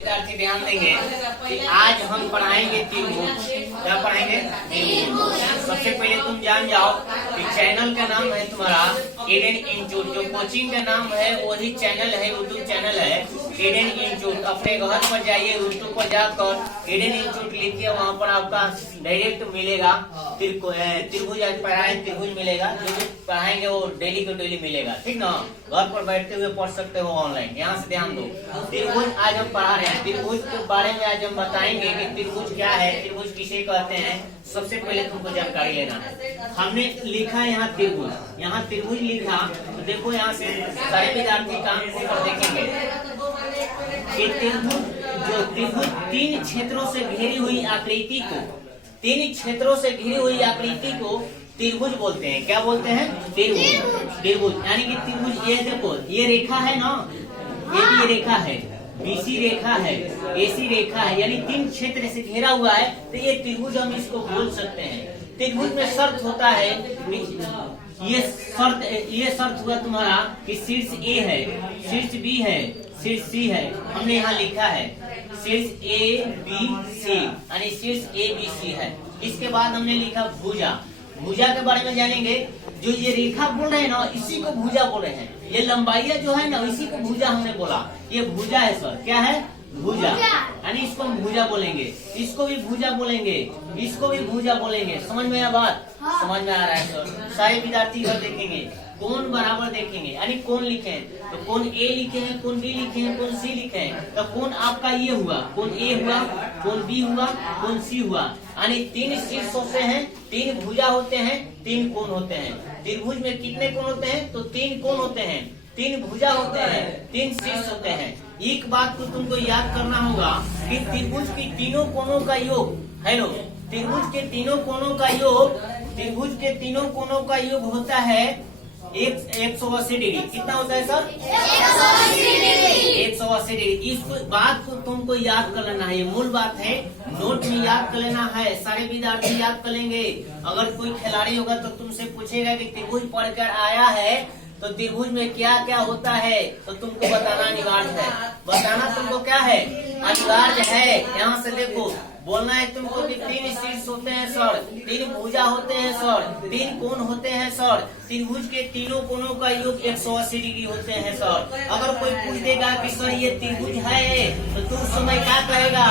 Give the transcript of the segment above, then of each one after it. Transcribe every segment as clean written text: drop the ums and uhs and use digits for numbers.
विद्यार्थी ध्यान देंगे कि आज हम पढ़ाएंगे त्रिभुज। क्या पढ़ाएंगे? त्रिभुज। सबसे पहले तुम जान जाओ कि चैनल का नाम है तुम्हारा एडेन इंस्टीट्यूट। जो कोचिंग का नाम है वही चैनल है, यूट्यूब चैनल है एडेन इंस्टीट्यूट। अपने घर पर जाइए, यूट्यूब पर जाकर एडेन इंस्टीट्यूट लिखिए, वहाँ पर आपका डायरेक्ट मिलेगा त्रिभुज। आज पढ़ाए त्रिभुज मिलेगा, जो पढ़ाएंगे वो डेली को डेली मिलेगा, ठीक ना। घर पर बैठते हुए पढ़ सकते हो ऑनलाइन। यहाँ से ध्यान दो, त्रिभुज आज हम पढ़ा रहे हैं। त्रिभुज के बारे में आज हम बताएंगे कि त्रिभुज क्या है, त्रिभुज किसे कहते हैं। सबसे पहले तुमको जानकारी लेना है। हमने लिखा यहाँ त्रिभुज, यहाँ त्रिभुज लिखा तो देखो यहाँ से सारे विद्यार्थी काम पर देखेंगे कि त्रिभुज तीन क्षेत्रों से घिरी हुई आकृति को, तीन क्षेत्रों से घिरी हुई आकृति को त्रिभुज बोलते हैं। क्या बोलते हैं? त्रिभुज। त्रिभुज यानी कि त्रिभुज, ये देखो ये रेखा है ना, ये भी रेखा है, बीसी रेखा है, एसी रेखा है, यानी तीन क्षेत्र से घेरा हुआ है, तो ये त्रिभुज हम इसको बोल सकते हैं। त्रिभुज में शर्त होता है, ये शर्त हुआ तुम्हारा कि शीर्ष ए है, शीर्ष बी है, शीर्ष सी है। हमने यहाँ लिखा है शीर्ष ए बी सी, यानी शीर्ष ए बी सी है। इसके बाद हमने लिखा भुजा। भुजा के बारे में जानेंगे। जो ये रेखा बोल रहे हैं ना, इसी को भुजा बोल रहे हैं। ये लंबाइया जो है ना, इसी को भुजा हमने बोला। ये भुजा है सर। क्या है? भुजा। यानी इसको हम भुजा बोलेंगे, इसको भी भुजा बोलेंगे, इसको भी भुजा बोलेंगे। समझ में आ बात? समझ में आ रहा है सर। सारे विद्यार्थी इधर देखेंगे, कौन बराबर देखेंगे, यानी कौन लिखे हैं तो कौन ए लिखे हैं, कौन बी लिखे हैं, कौन सी लिखे हैं। तो कौन आपका ये हुआ, कौन ए हुआ, कौन बी हुआ, कौन सी हुआ। यानी तीन शीर्ष होते हैं, तीन भुजा होते हैं, तीन कोण होते हैं। त्रिभुज में कितने कोण होते हैं? तो तीन कोण होते हैं, तीन भुजा होते हैं, तीन शीर्ष होते हैं। एक बात को तुमको याद करना होगा कि त्रिभुज की तीनों कोणों का योग, हेलो, त्रिभुज के तीनों कोणों का योग, त्रिभुज के तीनों कोणों का योग होता है 180 डिग्री। कितना होता है सर? 180 डिग्री। इस बात को तुमको याद कर लेना है, ये मूल बात है, नोट में याद कर लेना है। सारे विद्यार्थी याद कर लेंगे। अगर कोई खिलाड़ी होगा तो तुमसे पूछेगा कि त्रिभुज पढ़कर आया है तो त्रिभुज में क्या क्या होता है, तो तुमको बताना अनिवार्य है। बताना तुमको क्या है? अनिवार्य है। यहाँ से देखो, बोलना है तुमको कि तीन शीर्ष होते हैं सर, तीन भुजा होते हैं सर, तीन कोण होते हैं सर, त्रिभुज के तीनों कोणों का योग 180 डिग्री होते हैं सर। अगर कोई पूछ देगा कि सर ये त्रिभुज है, तो तू उस समय क्या कहेगा?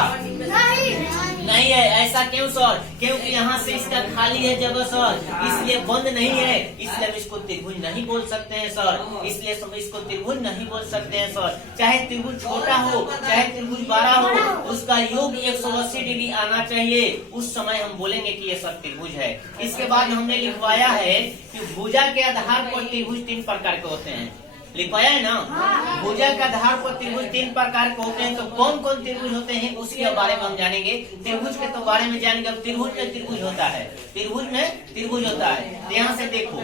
नहीं है। ऐसा क्यों सर? क्योंकि यहाँ से इसका खाली है जगह सर, इसलिए बंद नहीं है, इसलिए हम इसको त्रिभुज नहीं बोल सकते हैं सर। इसलिए हम इसको त्रिभुज नहीं बोल सकते हैं सर। चाहे त्रिभुज छोटा हो, चाहे त्रिभुज बड़ा हो, उसका योग 180 डिग्री आना चाहिए। उस समय हम बोलेंगे कि ये सब त्रिभुज है। इसके बाद हमने लिखवाया है कि भुजा के आधार पर त्रिभुज तीन प्रकार के होते हैं। लिखवाया है ना? भुजा के आधार पर त्रिभुज तीन प्रकार के होते हैं। तो कौन कौन त्रिभुज होते हैं उसके बारे में हम जानेंगे। त्रिभुज के तो बारे में जानेंगे। अब त्रिभुज में त्रिभुज होता है, त्रिभुज में त्रिभुज होता है। तो यहाँ से देखो,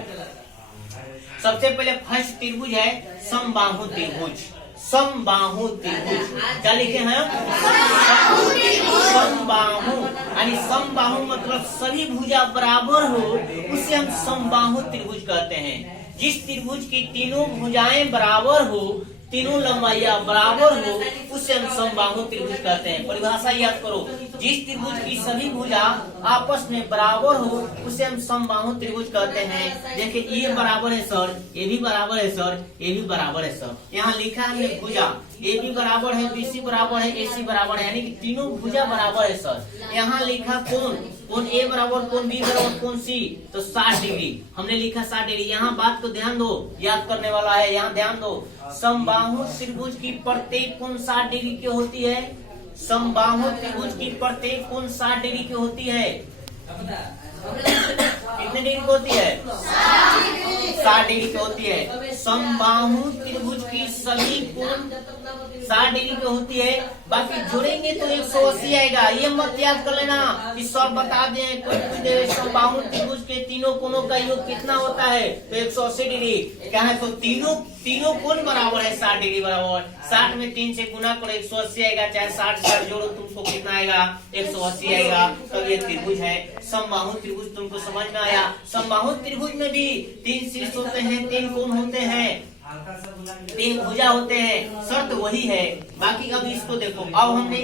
सबसे पहले फर्स्ट त्रिभुज है समबाहु त्रिभुज। समबाहु त्रिभुज क्या लिखे हैं? समबाहु, यानी समबाहु मतलब सभी भुजा बराबर हो, उसे हम समबाहु त्रिभुज कहते हैं। जिस त्रिभुज की तीनों भुजाएं बराबर हो, तीनों लंबाइयां बराबर हो, उसे हम समबाहु त्रिभुज कहते हैं। परिभाषा याद करो, जिस त्रिभुज की सभी भुजा आपस में बराबर हो, उसे हम समबाहु त्रिभुज कहते हैं। देखिए ये बराबर है सर, ये भी बराबर है सर, ये भी बराबर है सर। यहाँ लिखा है हमने भुजा, ए बी बराबर है, बी सी बराबर है, ए सी बराबर है, यानी कि तीनों भुजा बराबर है सर। यहाँ लिखा कोण, कोण ए बराबर, कोण बी बराबर, कोण सी, तो 60 डिग्री हमने लिखा 60 डिग्री। यहाँ बात को ध्यान दो, याद करने वाला है, यहाँ ध्यान दो। समबाहु त्रिभुज की प्रत्येक कोण 60 डिग्री की होती है। समबाहु त्रिभुज की प्रत्येक कोण 60 डिग्री की होती है। कितने डिग्री की होती है? 60 डिग्री की होती है। समबाहु त्रिभुज की सभी कोण 60 डिग्री की होती है। बाकी जोड़ेंगे तो 180 आएगा। ये मत याद कर लेना कि सर बता दें, कोई पूछ दे समबाहु त्रिभुज के तीनों कोणों का योग कितना होता है, तो 180 डिग्री। क्या है? तो तीनों कोण बराबर है 60 डिग्री बराबर। 60 में 3 से गुना करो 180 आएगा, चाहे 60 से जोड़ो तुमको कितना आएगा? 180 आएगा। तो ये त्रिभुज है समबाहु त्रिभुज। तुमको समझ में आया? समबाहु त्रिभुज में भी तीन शीर्ष होते हैं, तीन कोण होते हैं, तीन भुजा होते हैं, शर्त वही है। बाकी अब इसको देखो, अब हमने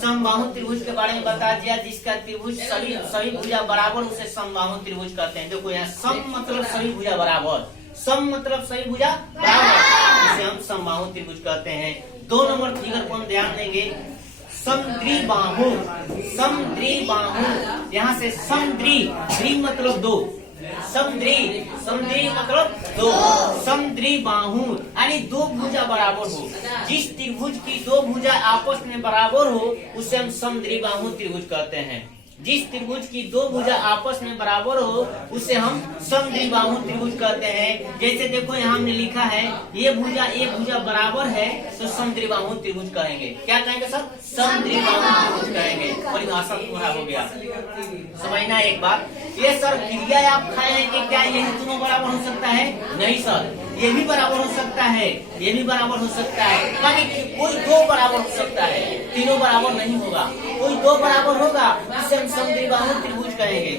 समबाहु त्रिभुज के बारे में बता दिया, जिसका त्रिभुज सभी भुजा बराबर, उसे समबाहु त्रिभुज कहते हैं। देखो यहाँ सम मतलब सभी भुजा बराबर, सम मतलब सभी भुजा बराबर, इसे हम समबाहु त्रिभुज कहते हैं। 2 नंबर फिगर को हम ध्यान देंगे, समद्विबाहु, समद्विबाहु, यहाँ से समद्वि मतलब 2, समद्वि मतलब 2, समद्विबाहु यानी 2 भुजा बराबर हो। जिस त्रिभुज की 2 भुजा आपस में बराबर हो उसे हम समद्विबाहु त्रिभुज कहते हैं। जिस त्रिभुज की 2 भुजा आपस में बराबर हो उसे हम समद्विबाहु त्रिभुज कहते हैं। जैसे देखो यहाँ हमने लिखा है, ये भुजा बराबर है तो समद्विबाहु त्रिभुज कहेंगे। क्या कहेंगे सर? समद्विबाहु त्रिभुज कहेंगे। परिभाषा पूरा हो गया। समझना एक बात, ये सर क्रिया आप खाए हैं कि क्या यही दोनों बराबर हो सकता है? नहीं सर, ये भी बराबर हो सकता है, ये भी बराबर हो सकता है, यानी कोई 2 बराबर हो सकता है, तीनों बराबर नहीं होगा। कोई 2 बराबर होगा उसे हम समद्विबाहु त्रिभुज कहेंगे।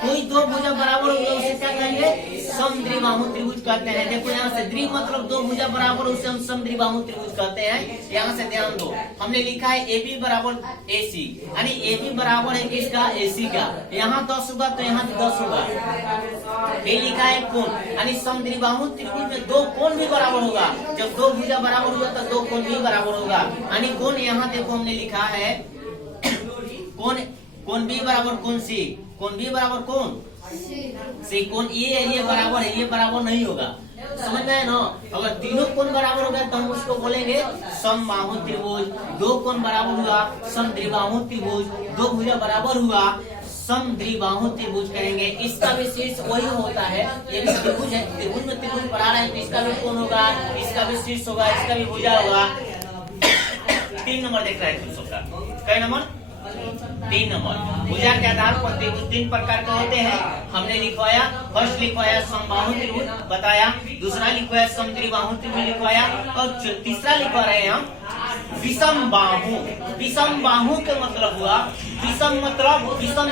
कोई 2 भुजा बराबर होगा उसे क्या कहेंगे? समद्विबाहु त्रिभुज कहते हैं। देखो यहाँ से द्वि मतलब 2 भुजा बराबर, उसे हम समद्विबाहु त्रिभुज कहते हैं। यहाँ से ध्यान दो, हमने लिखा है AB बराबर AC, यानी AB बराबर है किसका? AC का। यहाँ 10 होगा तो यहाँ भी 10 होगा। ये लिखा है कोण, यानी समद्विबाहु त्रिभुज में 2 कोण भी बराबर होगा। जब 2 भुजा बराबर होगा तो 2 कोण भी बराबर होगा। यानी कोण यहाँ देखो हमने लिखा है कोण B बराबर कोण C, कोण B बराबर कोण C, कोण ये बराबर है, ये बराबर नहीं होगा। समझ में है ना? अगर तीनों कोण बराबर हो गए तो हम उसको बोलेंगे समबाहु त्रिभुज। 2 कोण बराबर हुआ समद्विबाहु त्रिभुज, 2 भुजा बराबर हुआ समद्विबाहु त्रिभुज कहेंगे। इसका भी शीर्ष वही होता है, ये भी त्रिभुज है, त्रिभुज में त्रिभुज पढ़ा रहे हैं तो इसका भी कोण होगा, इसका भी शीर्ष होगा, इसका भी भुजा होगा। 3 नंबर देख रहे हैं तुम सबका, कई नंबर? 3 नंबर। भुजा के आधार पर त्रिभुज 3 प्रकार के होते हैं। हमने लिखवाया, फर्स्ट लिखवाया समबाहु त्रिभुज बताया, दूसरा लिखवाया समद्विबाहु त्रिभुज लिखवाया, और तीसरा लिखवा रहे हैं हम विषम बाहु। विषम बाहु का मतलब हुआ, विषम मतलब विषम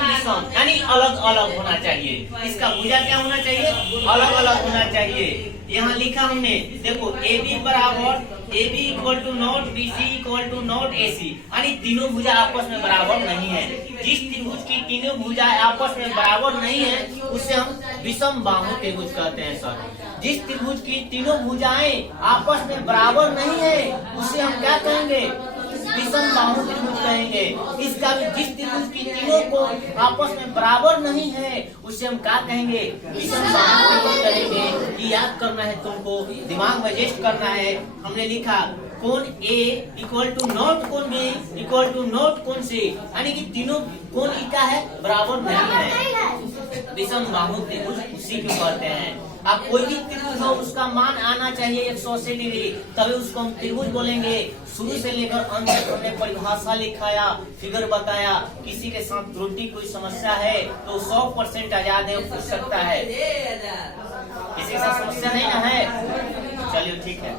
यानी अलग अलग होना चाहिए। इसका भुजा क्या होना चाहिए? अलग अलग होना चाहिए। यहाँ लिखा हमने, देखो AB बराबर AB equal to not BC equal to not AC, यानी तीनों भुजा आपस में बराबर नहीं है। जिस त्रिभुज की तीनों भुजा आपस में बराबर नहीं है उसे हम विषम बाहु त्रिभुज कहते हैं सर। जिस त्रिभुज की तीनों भुजाएं आपस में बराबर नहीं है उसे हम क्या कहेंगे? विषम बाहु त्रिभुज कहेंगे। इसका भी जिस त्रिभुज की तीनों को आपस में बराबर नहीं है उसे हम क्या कहेंगे? विषम बाहु त्रिभुज कहेंगे। ये याद करना है तुमको, दिमाग में रजिस्टर करना है। हमने लिखा कोण A इक्वल टू नॉट कोण B इक्वल टू नॉट कोण C, यानी कि तीनों कोण क्या है? बराबर नहीं है। विषम बाहु त्रिभुज उसी को कहते हैं। आप कोई भी त्रिभुज हो उसका मान आना चाहिए 180 डिग्री, तभी उसको हम त्रिभुज बोलेंगे। शुरू से लेकर अंत तक हमने परिभाषा लिखाया, फिगर बताया। किसी के साथ त्रुटि कोई समस्या है तो 100% आजाद है, पूछ सकता है। किसी के साथ समस्या नहीं ना है? चलिए ठीक है।